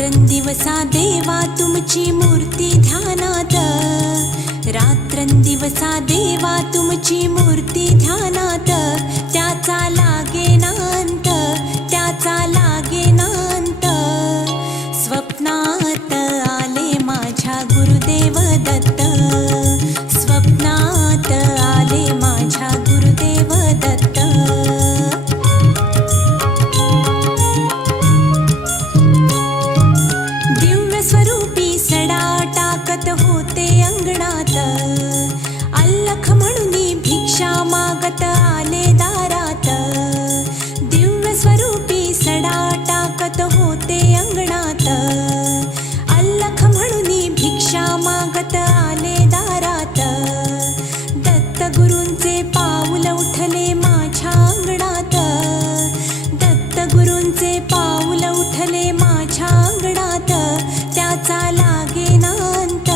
रात्रंदिवसा देवा तुमची मूर्ती ध्यानात, रात्रंदिवसा देवा तुमची मूर्ती ध्यानात, त्याचा लागेनांत, त्याचा लागेनांत. स्वप्नात आले माझ्या गुरुदेव दत्त, स्वप्नात आले माझ्या गुरुदेव दत्त. दिव्य स्वरूपी सडा टाकत होते अंगणात, अल्लख म्हणून भिक्षा मागत आले दारात. दिव्य स्वरूपी सडा टाकत होते अंगणात, अल्लख म्हणून भिक्षा मागत आले दारात. दत्त गुरूंचे पाऊल उठले माझ्या अंगणात, दत्त गुरूंचे पाऊल उठले माझ्या अंगणात, त्याचा लागेनांत,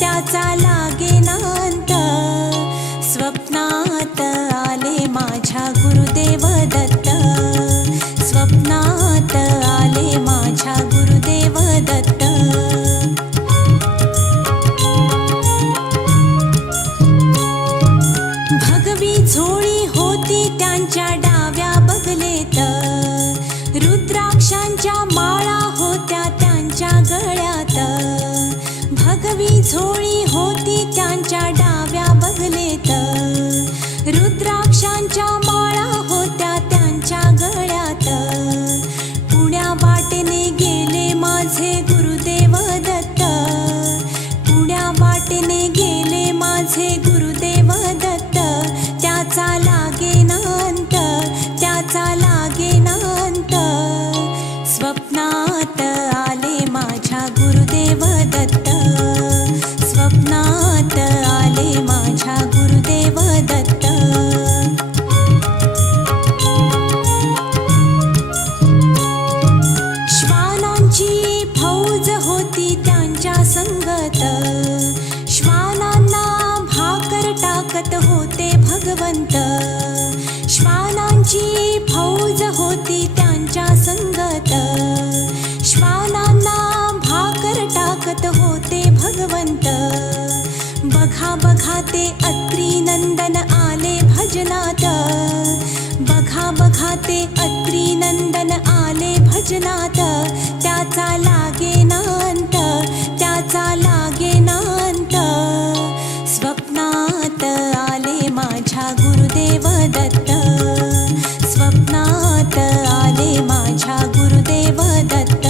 त्याचा लागेनांत. स्वप्नात आले माझ्या गुरुदेव दत्त, स्वप्नात आले माझ्या गुरुदेव दत्त. भगवी झोळी होती त्यांच्या डाव्या बगलेत, रुद्राक्षांच्या माळा होत्या त्यांच्या गळ्यात. भगवी झोळी होती त्यांच्या डाव्या बगलेत, रुद्राक्षांच्या माळा होत्या त्यांच्या गळ्यात. पुण्या वाटेने गेले माझे गुरुदेव दत्त, पुण्या वाटेने गेले माझे गुरुदेव दत्त, त्याचा लागेनांत, त्याचा लागेनांत. स्वप्नात आले माझ्या गुरुदेव दत्त, स्वप्नात आले माझ्या गुरुदेव दत्त. श्वानांची फौज होती त्यांच्या संगत, श्वानांना भाकर टाकत होते भगवंत. श्वानांची फौज होती त्यांच्या संगत, श्वानांना भाकर टाकत होते भगवंत. बघा बघा ते अत्री नंदन आले भजनात, बघा बघा ते अत्री नंदन आले भजनात, त्याचा लागेनांत, त्याचा लागेनांत. स्वप्नात आले माझ्या गुरुदेव दत्त, स्वप्नात आले माझ्या गुरुदेव दत्त.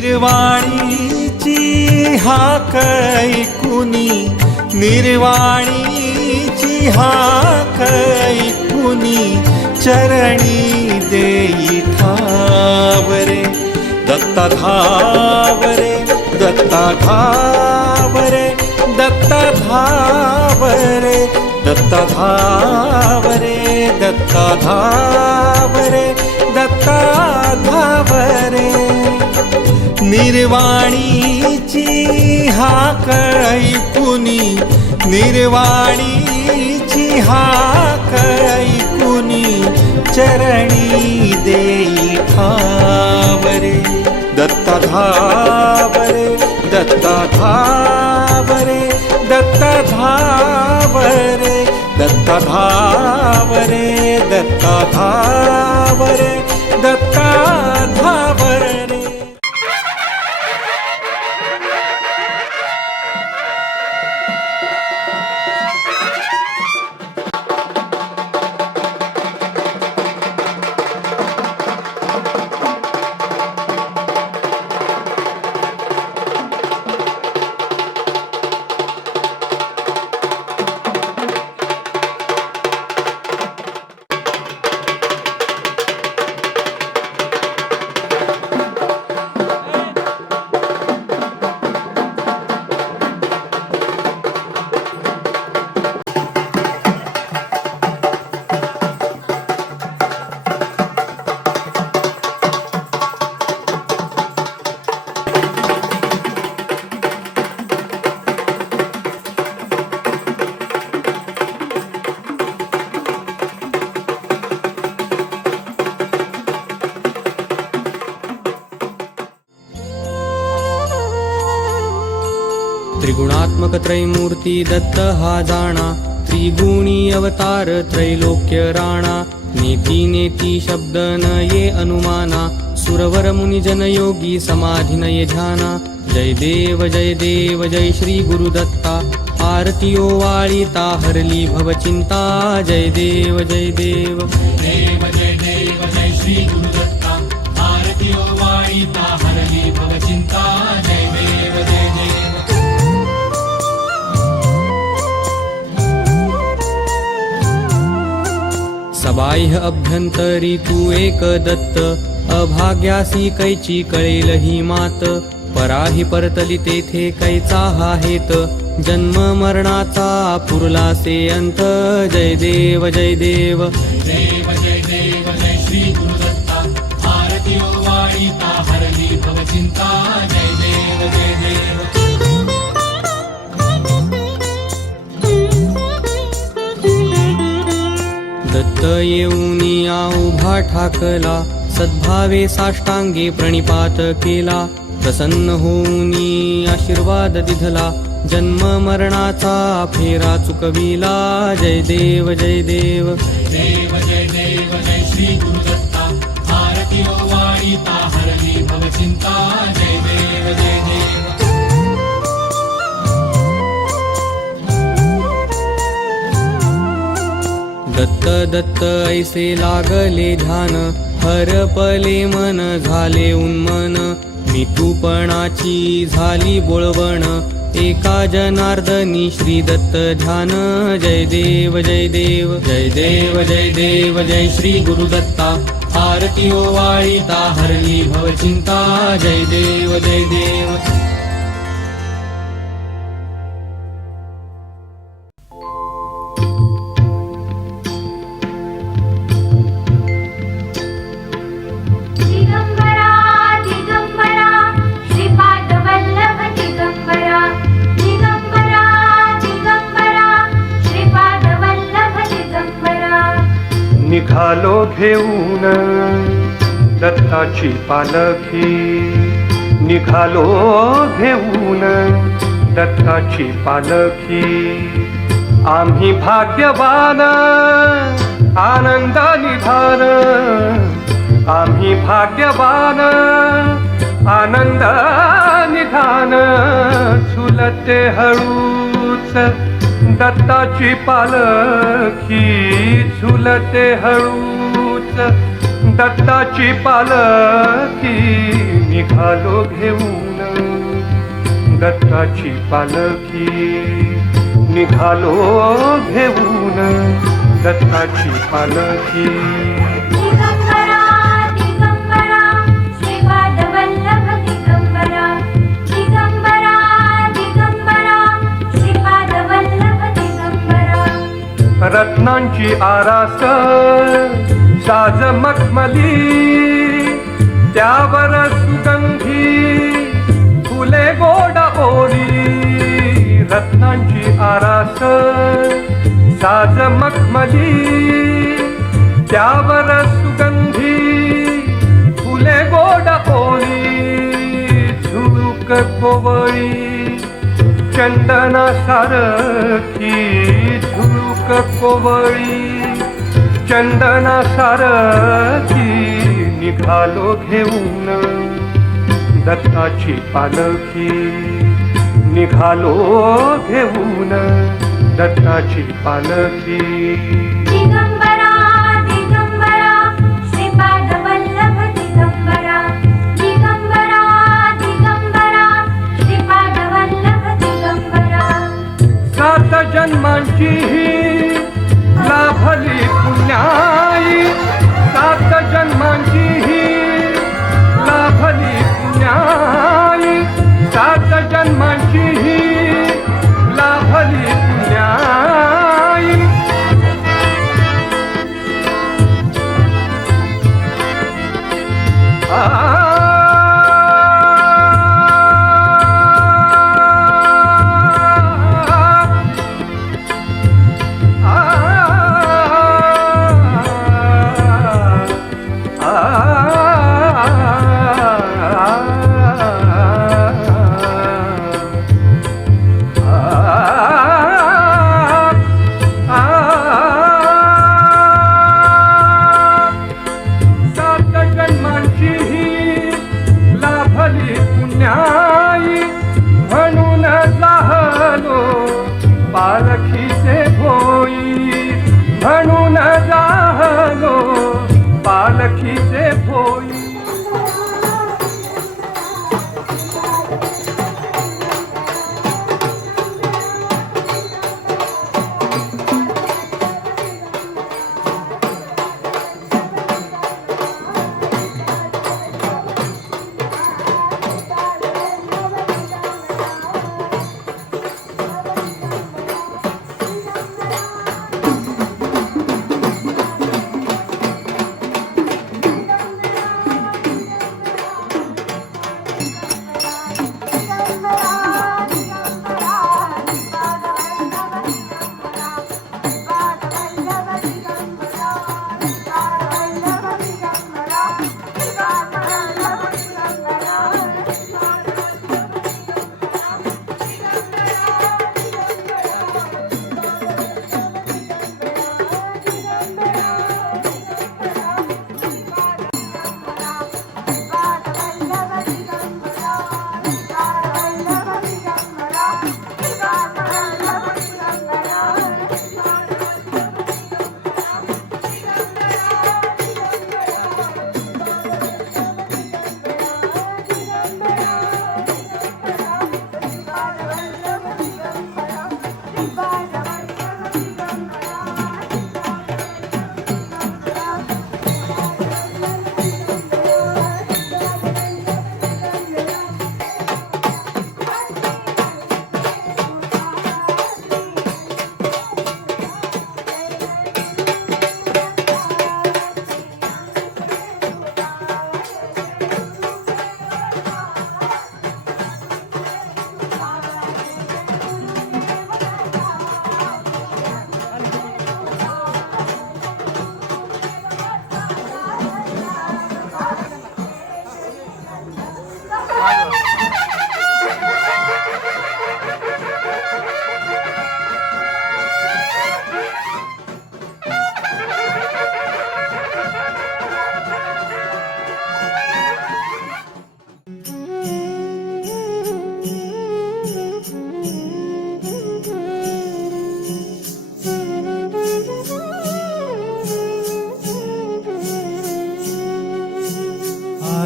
निर्वाणीची हाक ऐकुनी, निर्वाणीची हाक ऐकुनी, चरणी देई ठावरे. दत्ता धावरे, दत्ता धावरे, दत्ता धावरे, दत्ता धावरे, दत्ता धावरे, दत्ता धावरे. निर्वाणीची हाक ऐकुनी, निर्वाणीची हाक ऐकुनी चरणी देई ठावरे. दत्ता धावरे, दत्ता धावरे, दत्ता धावरे, दत्ता धावरे, दत्ता धावरे, दत्ता धावरे. त्रिगुणात्मक त्रैमूर्ती दत्त हा जाणा, त्रिगुणी अवतार त्रैलोक्य राणा. नेती नेती शब्द न ये अनुमाना, सुरवर मुनिजन योगी समाधी न ये ध्याना. जय देव जय श्री गुरुदत्ता, आरती ओवाळीता हरली भवचिंता. जय देव जय देव जय श्री गुरुदत्ता, आरती ओवाळीता हरली भवचिंता. जय देव जय देव. सबाह्य अभ्यंतरी तू एक दत्त, अभाग्यासी कैची कळेल ही मात. पराही परतली तेथे कैचा हा हेत, जन्म मरणाचा पुरलासे अंत. जय देव जय देव जय श्री गुरुदत्ता, आरती ओवाळीता हरली भवचिंता. जय देव जय देव. दत्त येऊनी उभा ठाकला, सद्भावे साष्टांगे प्रणिपात केला. प्रसन्न होऊनी आशीर्वाद दिधला, जन्म मरणाचा फेरा चुकविला. जय देव जय देव जय श्री गुरुदत्ता, आरती ओवाळीता हरली भवचिंता. जय देव जय देव. दत्त दत्त ऐसे लागले ध्यान, हरपले मन झाले उन्मन. मिठूपणाची झाली बोळवण, एका जनार्दनी श्री दत्त ध्यान. जय देव जय देव जय श्री गुरुदत्ता, आरती ओवाळीता हरली भवचिंता. जय देव जय देव. निघालो घेऊन दत्ताची पालखी, निघालो घेऊन दत्ताची पालखी. आम्ही भाग्यवान आनंद निधान, आम्ही भाग्यवान आनंद निधान. झुलते हळूच दत्ताची पालखी, झुलते हळूच दत्ताची पालखी. निघालो घेऊन दत्ताची पालखी, निघालो घेऊन दत्ताची पालखी. रत्नांची आरास साज मखमली, त्यावर सुगंधी निर्मली त्यावर सुगंधी फुले गोड ओली झुळूक कोवळी चंदना सारखी झुळूक कोवळी चंदना सारखी निघालो घेऊन दत्ताची पालखी निघालो घेऊन दत्ताची पालखी दिगंबरा दिगंबरा श्रीपाद वल्लभ दिगंबरा दिगंबरा दिगंबरा श्रीपाद वल्लभ दिगंबरा सात जन्मांची ही लाभली पुण्याई सात जन्मांची ही लाभली पुण्याई सात जन्मांची ही लाभली पुण्याई म्हणून जाहलो पालखीचे भोई म्हणून जाहलो पालखीचे भोई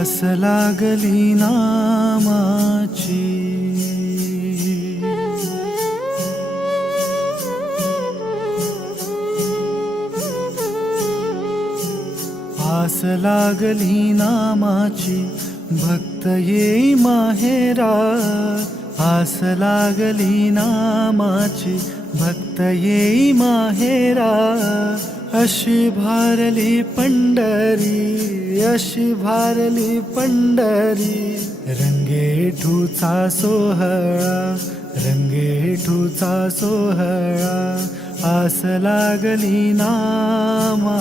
आस लागली नामाची आस लागली नामाची भक्त येई माहेरा आस लागली नामाची भक्त येई माहेरा अशी भारली पंढरी अशी भारली पंढरी रंगेठूचा सोहळा रंगेठूचा सोहळा आस लागली नामाची.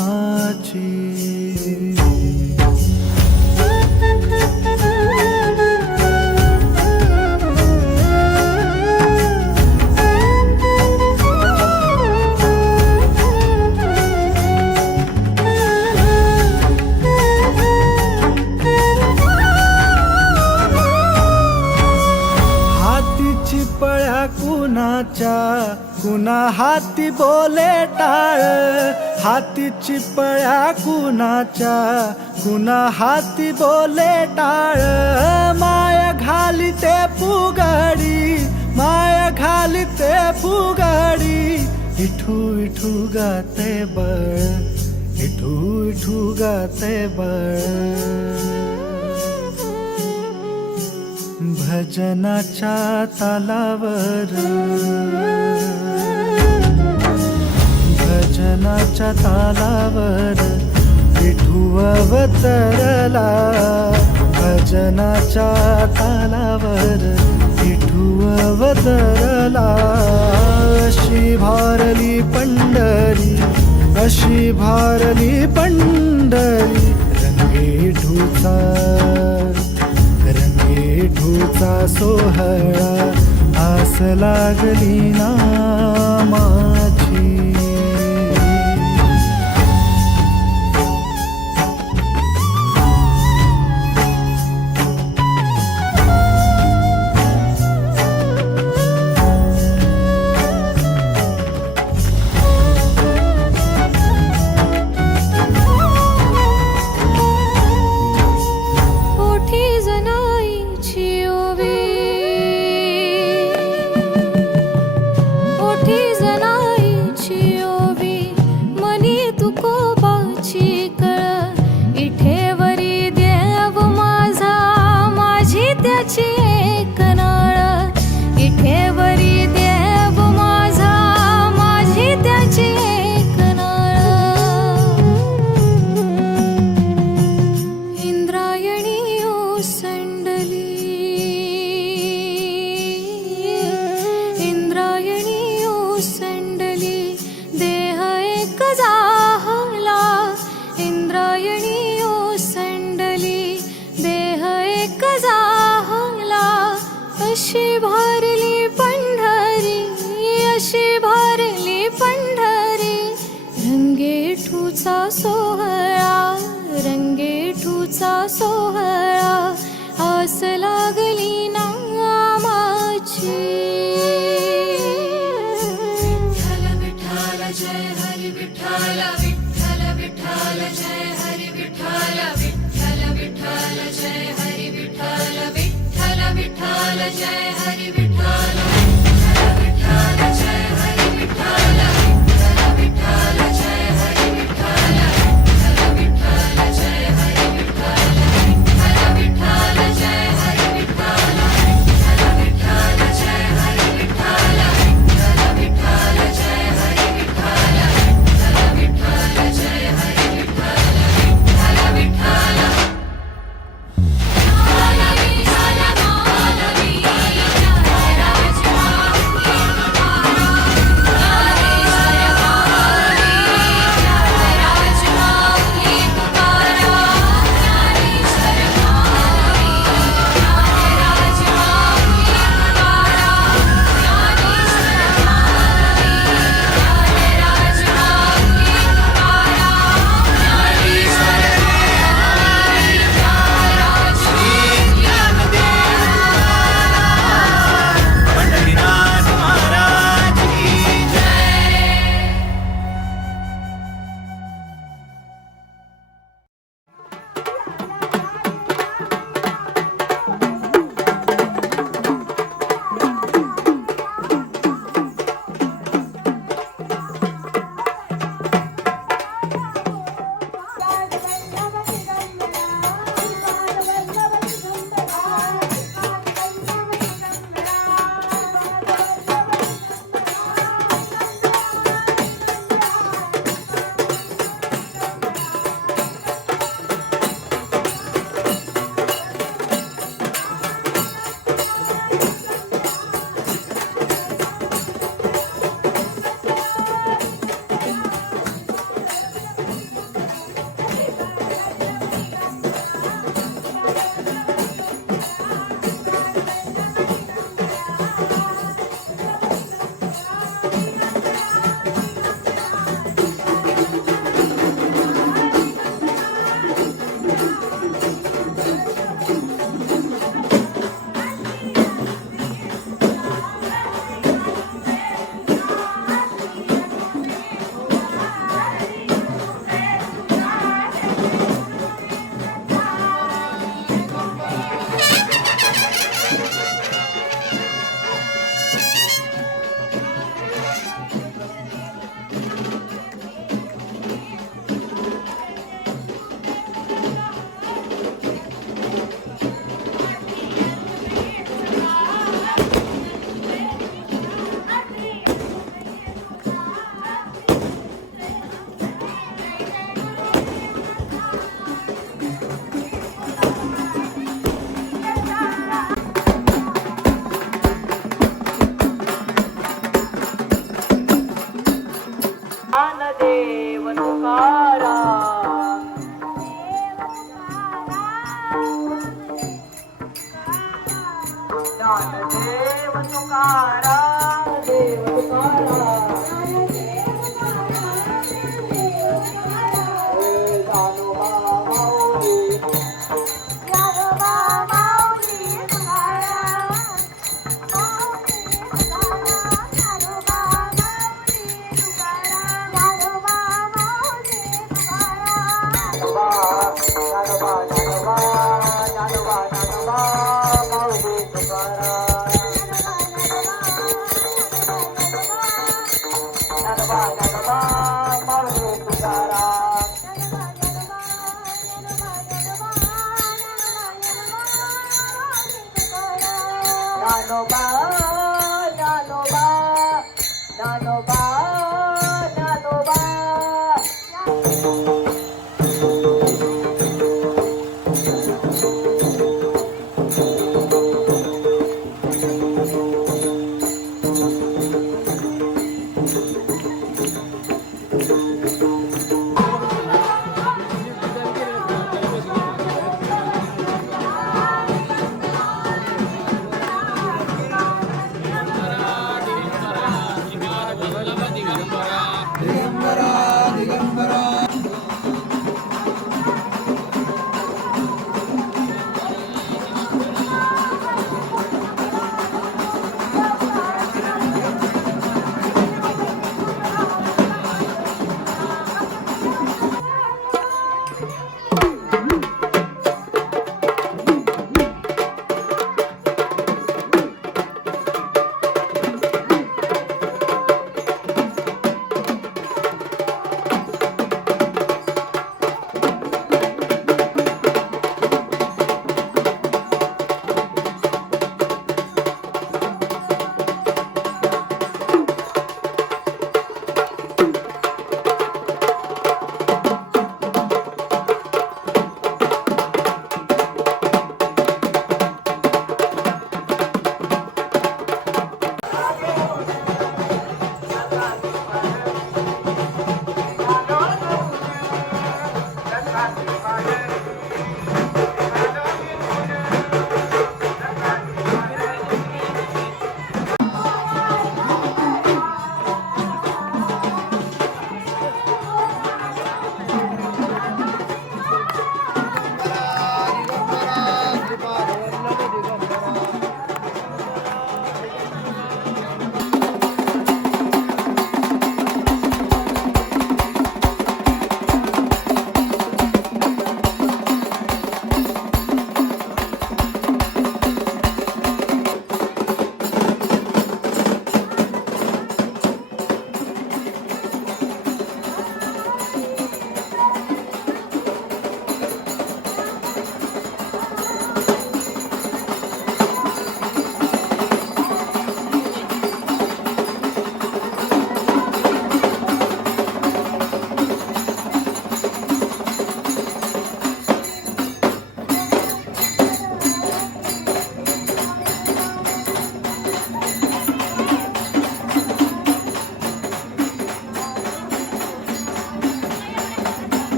चिपळ्या कुणाच्या कुणा हाती बोले टाळ. हाती चिपळ्या कुणाच्या कुणा हाती बोले टाळ. माय घालिते फुगडी माय घालिते फुगडी. विठू विठू गाते बळ विठू विठू गाते बळ. भजनाच्या तालावर भजनाच्या तालावर विठू अवतरला. भजनाच्या तालावर विठू अवतरला. अशी भारली पंढरी अशी भारली पंढरी. रंगेठूचा विठूचा सोहळा आस लागली नामाची. अशी भारली पंढरी अशी भारली पंढरी. रंगेठूचा सोहळा रंगेठूचा सोहळा आस लागली नामाची. विठ्ठल विठ्ठल जय हरी विठ्ठल विठ्ठल विठ्ठल जय हरी विठ्ठल विठ्ठल विठ्ठल जय हरी विठ्ठल विठ्ठल विठ्ठल जय हरी विठ्ठल विठ्ठल विठ्ठल जय हरी विठ्ठल विठ्ठल विठ्ठल जय हरी विठ्ठल विठ्ठल विठ्ठल जय हरी विठ्ठल विठ्ठल विठ्ठल जय हरी विठ्ठल विठ्ठल विठ्ठल जय हरी विठ्ठल विठ्ठल विठ्ठल जय हरी विठ्ठल विठ्ठल विठ्ठल जय हरी विठ्ठल विठ्ठल विठ्ठल. मानवी मानवी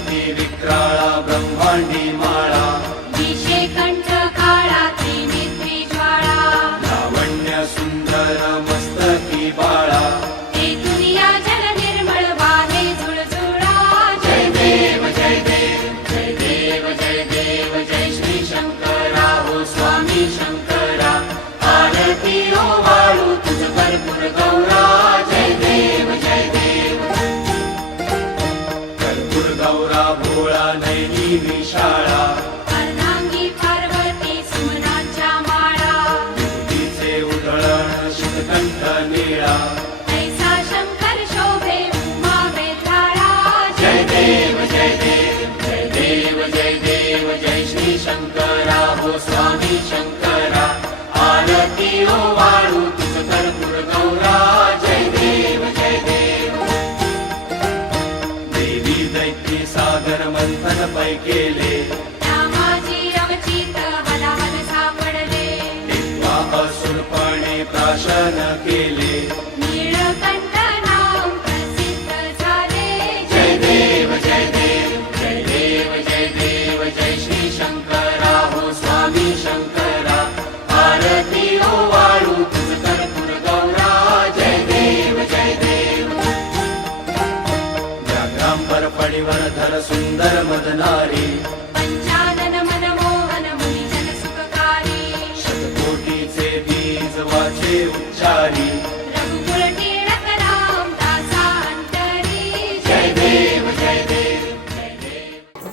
पार्वती विक्राळा ब्रह्मांडी माळा दिशे कंठ काळा त्रिनेत्री ज्वाळा लावण्य सुंदर मस्तकी बाळा हे दुनिया जल निर्मळ वाहे झुळझुळा जय देव जय देव जय देव जय देव जय श्री शंकरा हो स्वामी शंकरा आरती ओ वाळू तुझ कर्पूर गौरा जय देव जय देव कर्पूर गौरा भोळा नैनी विशाळा अर्धांगी पार्वती सुमनाच्या माळा तिचे उधळण शितकंठ निळा ऐसा शंकर शोभे उमा वेताळा जय देव जय देव जय देव जय देव जय श्री शंकरा हो स्वामी शंकरा आरती ओ वाळू तुझ कर्पूर गौरा जय देव जय देव देवी दैत्य सागर मंथन पै केले रामाजी रमचित हलाहल सापडले तेव्हा असुरपणे प्राशन केले नीळकंठ नाम प्रसिद्ध झाले जय देव जय देव जय देव जय देव जय श्री शंकरा हो स्वामी शंकरा आरती ओ वाळू तुझ कर्पूर गौरा जय देव जय देव व्याघ्रांबर फळीवर धर सुंदर मदनारी पंचानन मनमोहन मुनिजन सुखकारी शतकोटीचे बीज वाचे उच्चारी रघुकुल टिळक राम दासा अंतरी जय देव जय देव जय देव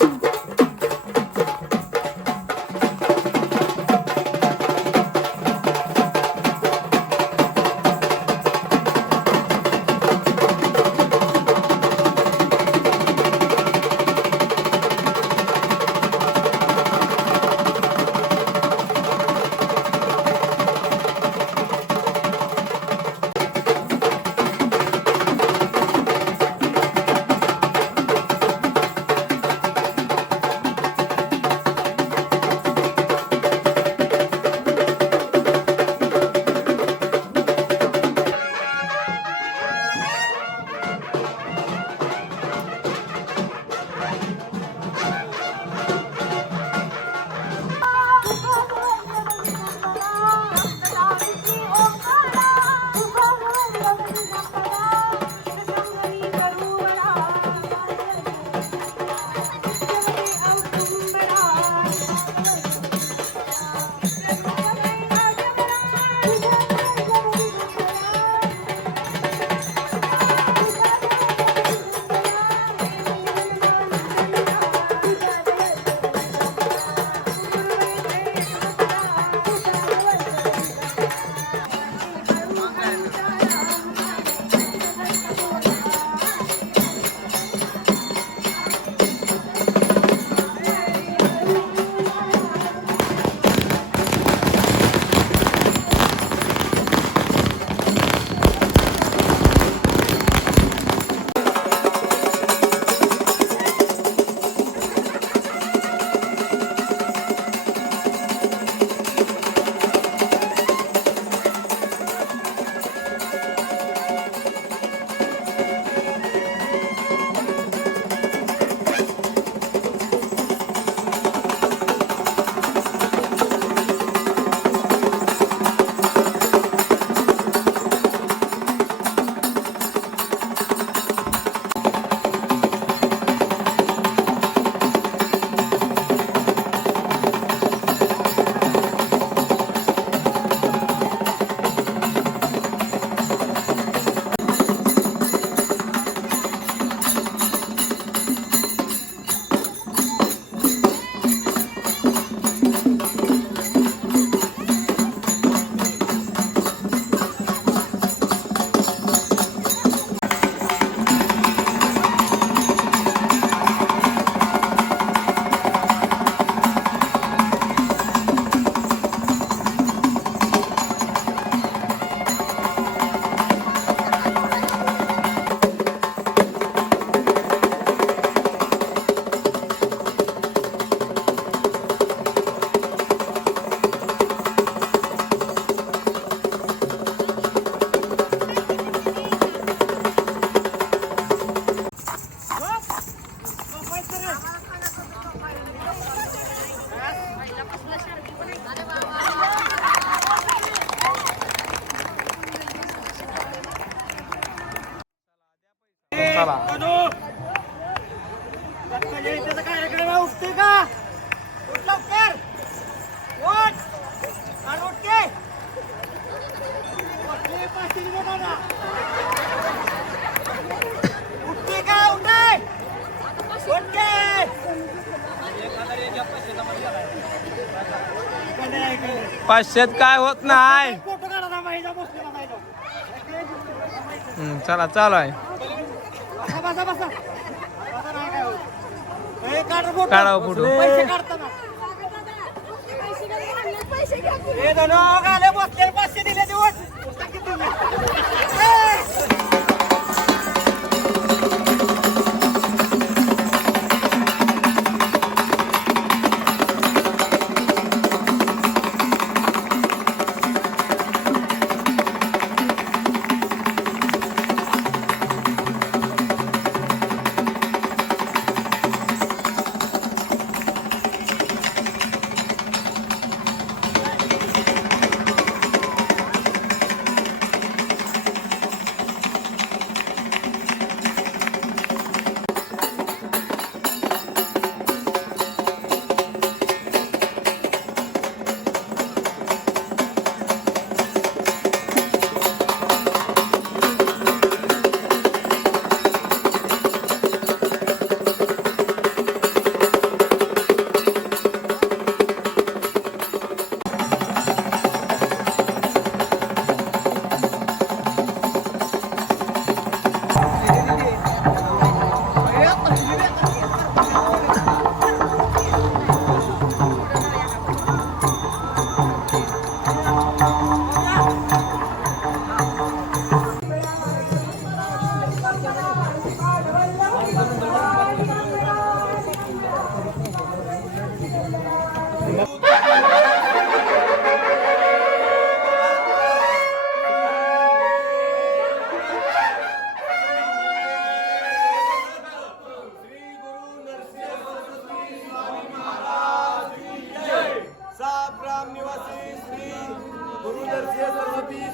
चला पाचशेत काय होत नाही. चला चालू आहे. काढा फोटो.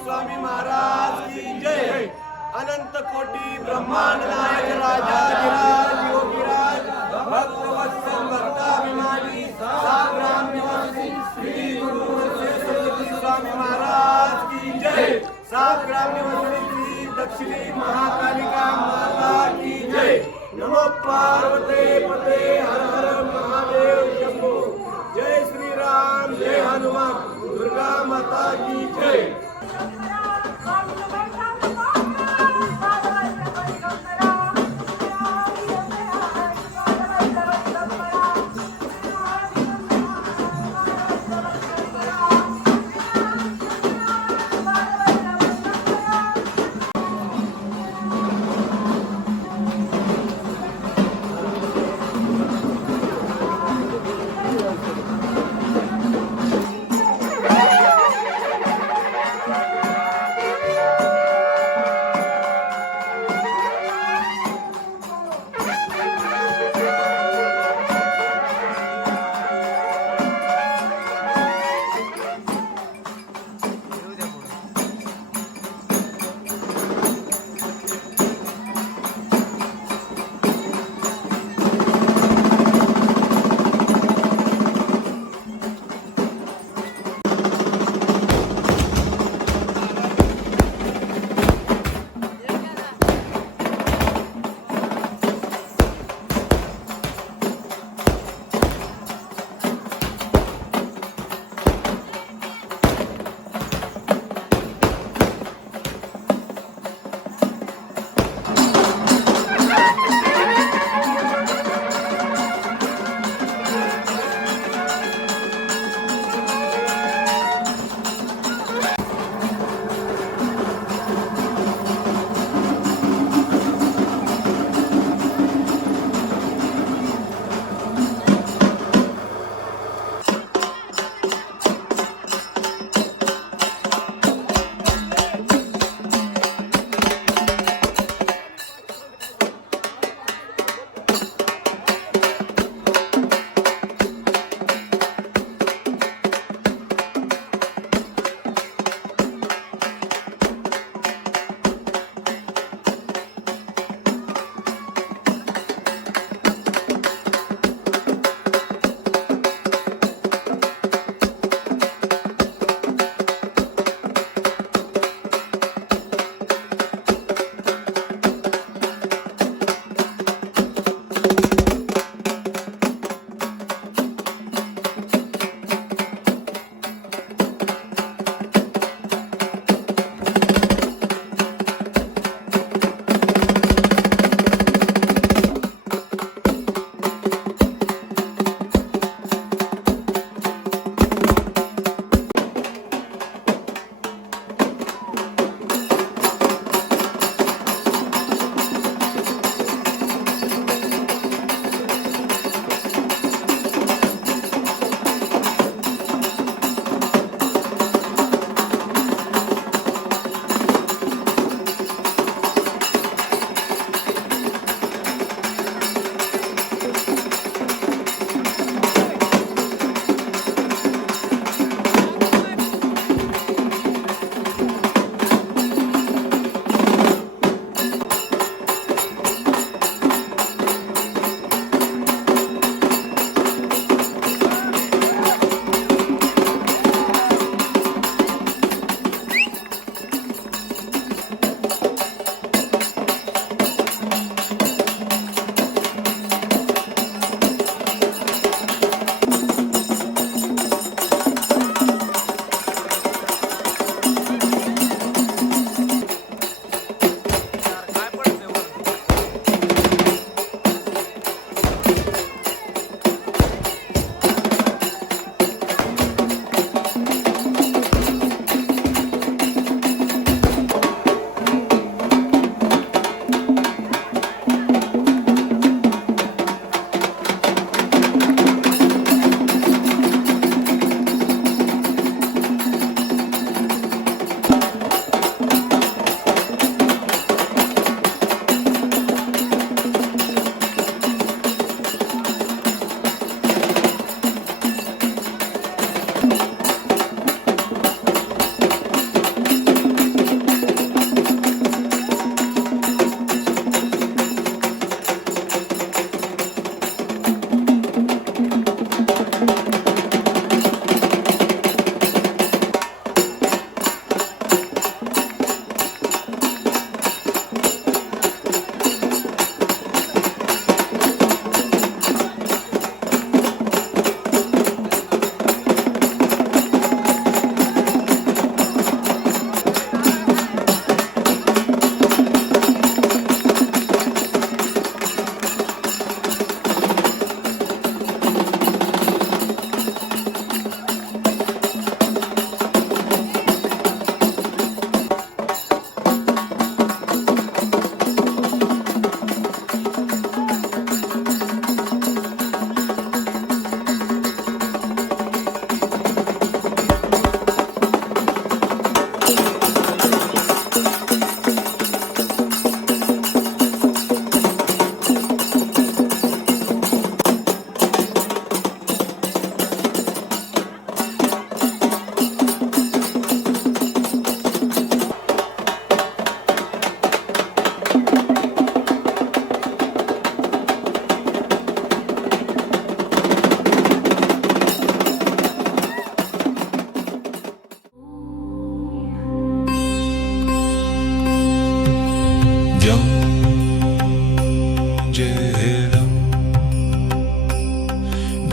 स्वामी महाराज की जय. अनंत कोटी ब्रह्मांड नायक राजाधिराज योगीराज भक्तवत्सल भक्ताभिमानी साग्राम निवासी श्री गुरु सरस्वती स्वामी महाराज की जय. साग्राम निवासी श्री दक्षिणी महाकालिका माता की जय. नमो पार्वते पते हर हर महादेव शंभो. जय श्री राम जय हनुमान दुर्गा माता की जय.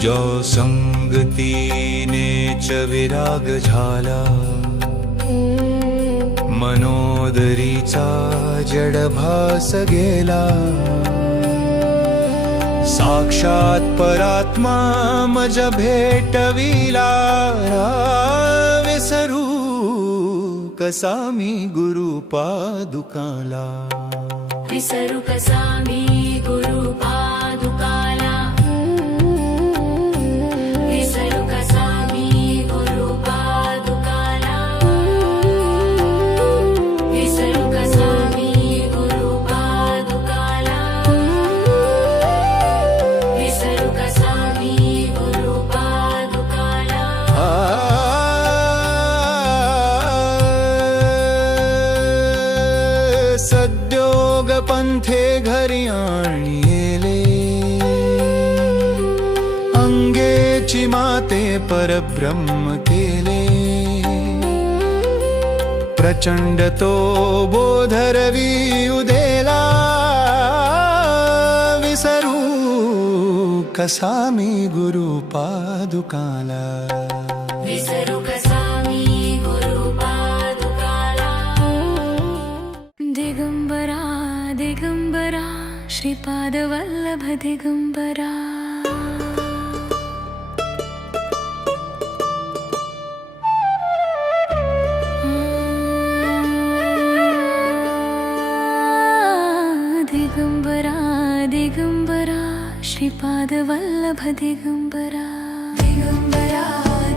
जो संगतीने च विराग झाला, मनोदरीचा जडभास गेला, साक्षात परात्मा मज भेटविला, विसरू कसा मी गुरु पादुकाला, विसरू कसा मी गुरु पादुकाला, विसरू कसा मी गुरु पादुकाला, विसरू कसा मी गुरु पादुकाला, विसरू कसा मी गुरु पादुकाला. सद्योग पंथे घरी आणले, अंगेची माते परब्रह्म केले, प्रचंड तो बोधरवी उदेला, विसरू कसा मी गुरु पादुकाला, विसरू कसा मी गुरु पादुकाला. दिगंबरा दिगंबरा श्रीपाद वल्लभ दिगंबरा, दिगंबरा दिगंबरा श्रीपाद वल्लभ दिगंबरा, दिगंबरा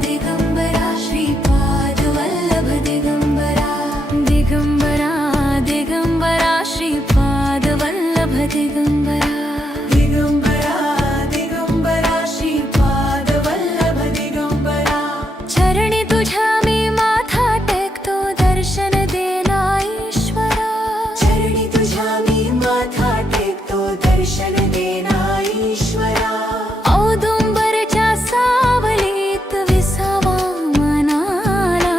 दिगंबरा श्रीपाद वल्लभ दिगंबरा, दिगंबरा दिगंबरा श्रीपाद वल्लभ दिगंबरा, दिगंबरा दिगंबरा श्रीपाद वल्लभ दिगंबरा. चरणी तुझ्या मी माथा टेकतो, दर्शन देना ईश्वरा, चरणी तुझ्या मी माथा टेकतो, दर्शन देना ईश्वरा. औदुंबरच्या सावलीत विसावा मनाला,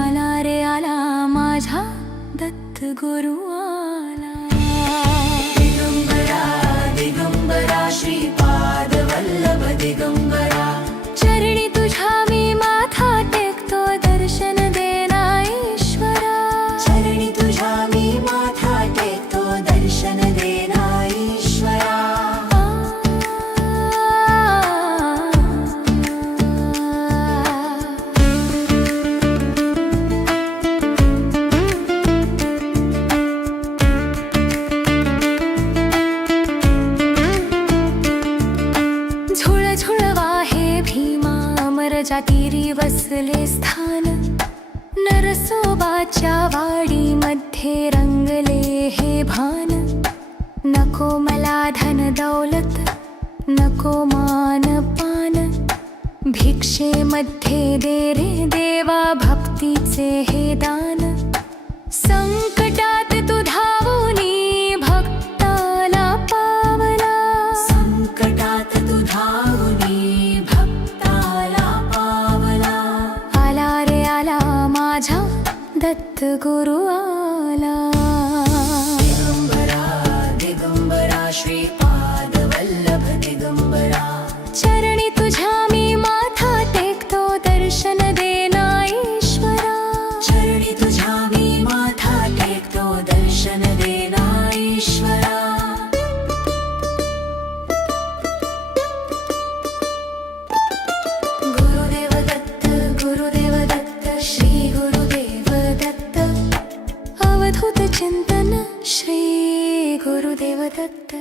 आला रे आला माझा दत्त गुरु आला. दिगंबरा दिगंबरा श्रीपाद वल्लभ दिगंबरा, चरणी तुझ्या मी माथा टेकतो, दर्शन देना ईश्वरा, चरणी तुझ्या मी माथा टेकतो, दर्शन देना ईश्वरा. झुळ झुळ वाहे भीमा, अमर जातीरी वसले स्थान, नरसोबाच्या वाडी मध्ये रंगले हे भान. नको मला धन दौलत, नको मान पान, भिक्षेमध्ये दे रे देवा भक्तीचे हे दान. संकटात तू धावूनी भक्ताला पावला, संकटात तू धावूनी भक्ताला पावला, आला रे आला माझा दत्त गुरु आला. दिगंबरा दिगंबरा श्रीपाद वल्लभ दिगंबरा, चरणी तुझ्या मी माथा टेकतो, दर्शन देना ईश्वरा, चरणी तुझ्या मी माथा टेकतो, दर्शन देना ईश्वरा. गुरुदेव दत्त श्री गुरुदेव दत्त, अवधूत चिंतन श्री गुरुदेव दत्त.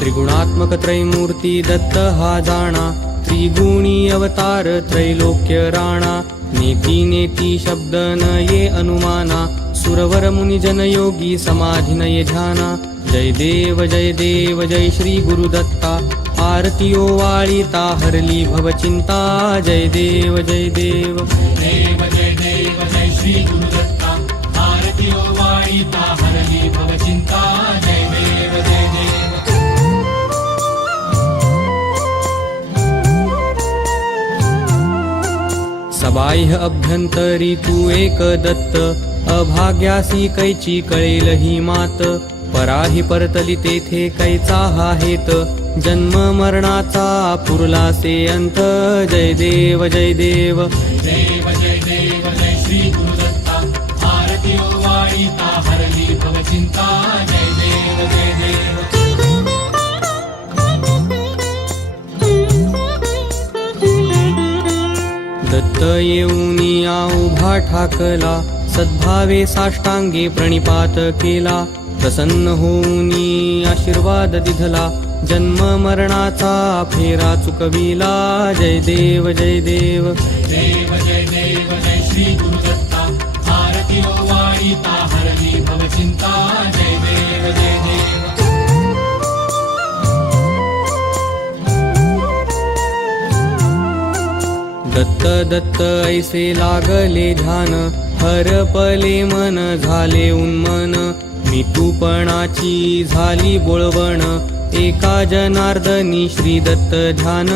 त्रिगुणात्मक त्रैमूर्ती दत्त हा जाणा, त्रिगुणी अवतार त्रैलोक्य राणा. नेती नेती शब्द न ये अनुमाना, सुरवर मुनिजन योगी समाधी न ये ध्याना. जय देव जय श्री गुरुदत्ता, आरती ओवाळीता हरली भवचिंता. जय देव जय देव जय श्री गुरुदत्ता, आरती ओवाळीता हरली भवचिंता. जय देव जय देव. सबाह्य अभ्यंतरी तू एक दत्त, अभाग्यासी कैची कळेल ही मात. पराही परतली तेथे कैचा हा हेत, जन्म मरणाचा पुरलासे अंत. जय देव जय देव. देव जय देव जय श्री गुरुदत्ता आरती ओवाळीता हरली भवचिंता. जय देव जय देव. दत्त येऊनिया उभा ठाकला, सद्भावे साष्टांगे प्रणिपात केला. प्रसन्न होऊनी आशीर्वाद दिधला, जन्म मरणाचा फेरा चुकविला. जय देव जय देव. देव जय देव जय श्री गुरुदत्ता आरती ओवाळीता हरली भवचिंता. जय देव जय देव. दत्त दत्त ऐसे लागले ध्यान, हरपले मन झाले उन्मन. मितूपणाची झाली बोळवण, एका जनार्दनी श्री दत्त ध्यान.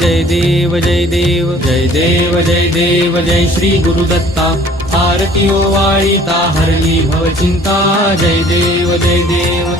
जय देव जय देव. जय देव जय देव जय श्री गुरुदत्ता आरती ओवाळीता हरली भवचिंता. जय देव जय देव.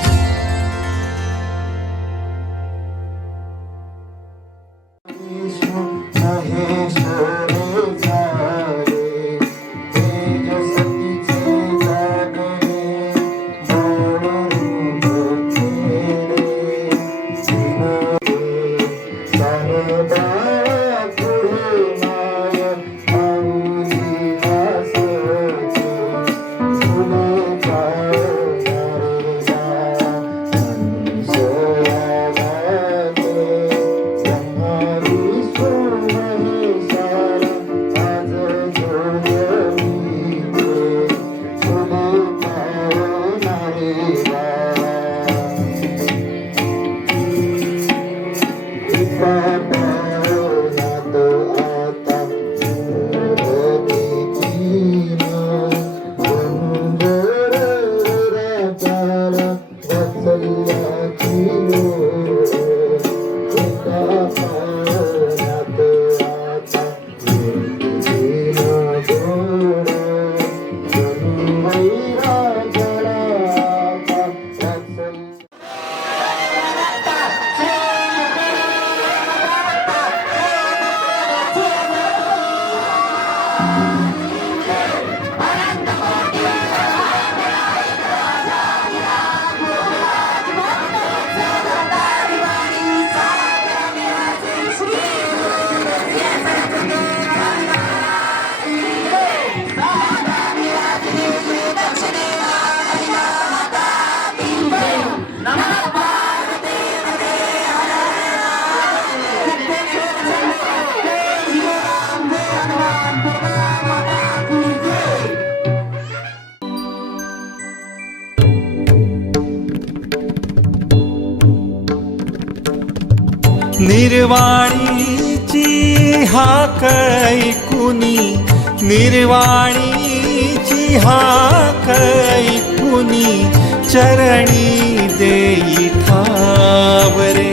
निर्वाणीची हाक ऐकुनी, निर्वाणीची हाक ऐकुनी, चरणी देई ठावरे.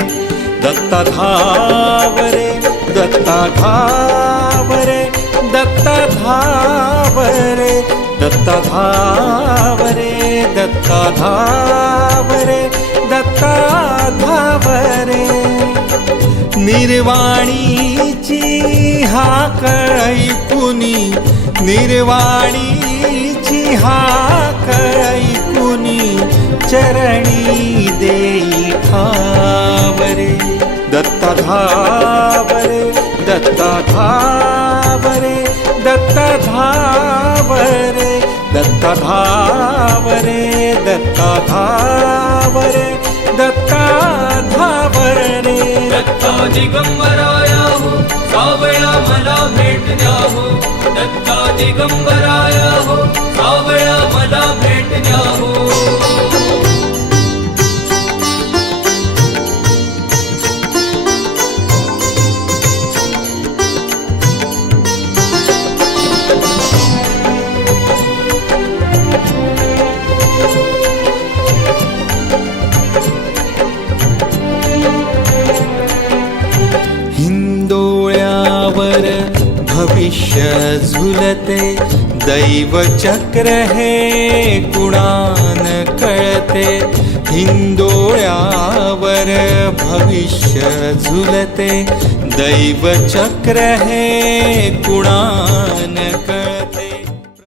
दत्ता धावरे, दत्ता धावरे, दत्ता धावरे, दत्ता धावरे, दत्ता धावरे, दत्ता धावरे. निर्वाणीची हाक ऐकुनी, निर्वाणीची हाक ऐकुनी, चरणी देई ठावरे. दत्ता धावरे, दत्ता धावरे, दत्ता धावरे, दत्ता धावरे, दत्ता धावरे, दत्ता धावरे. दत्ता दिगंबराया हो सावळा मला भेट द्या हो. दत्ता दिगंबराया हो सावळा मला भेट द्या हो. भविष्य झुलते, दैव चक्र हे कुणान कळते. हिंदोळ्यावर भविष्य झुलते दैव चक्र हे कुणानक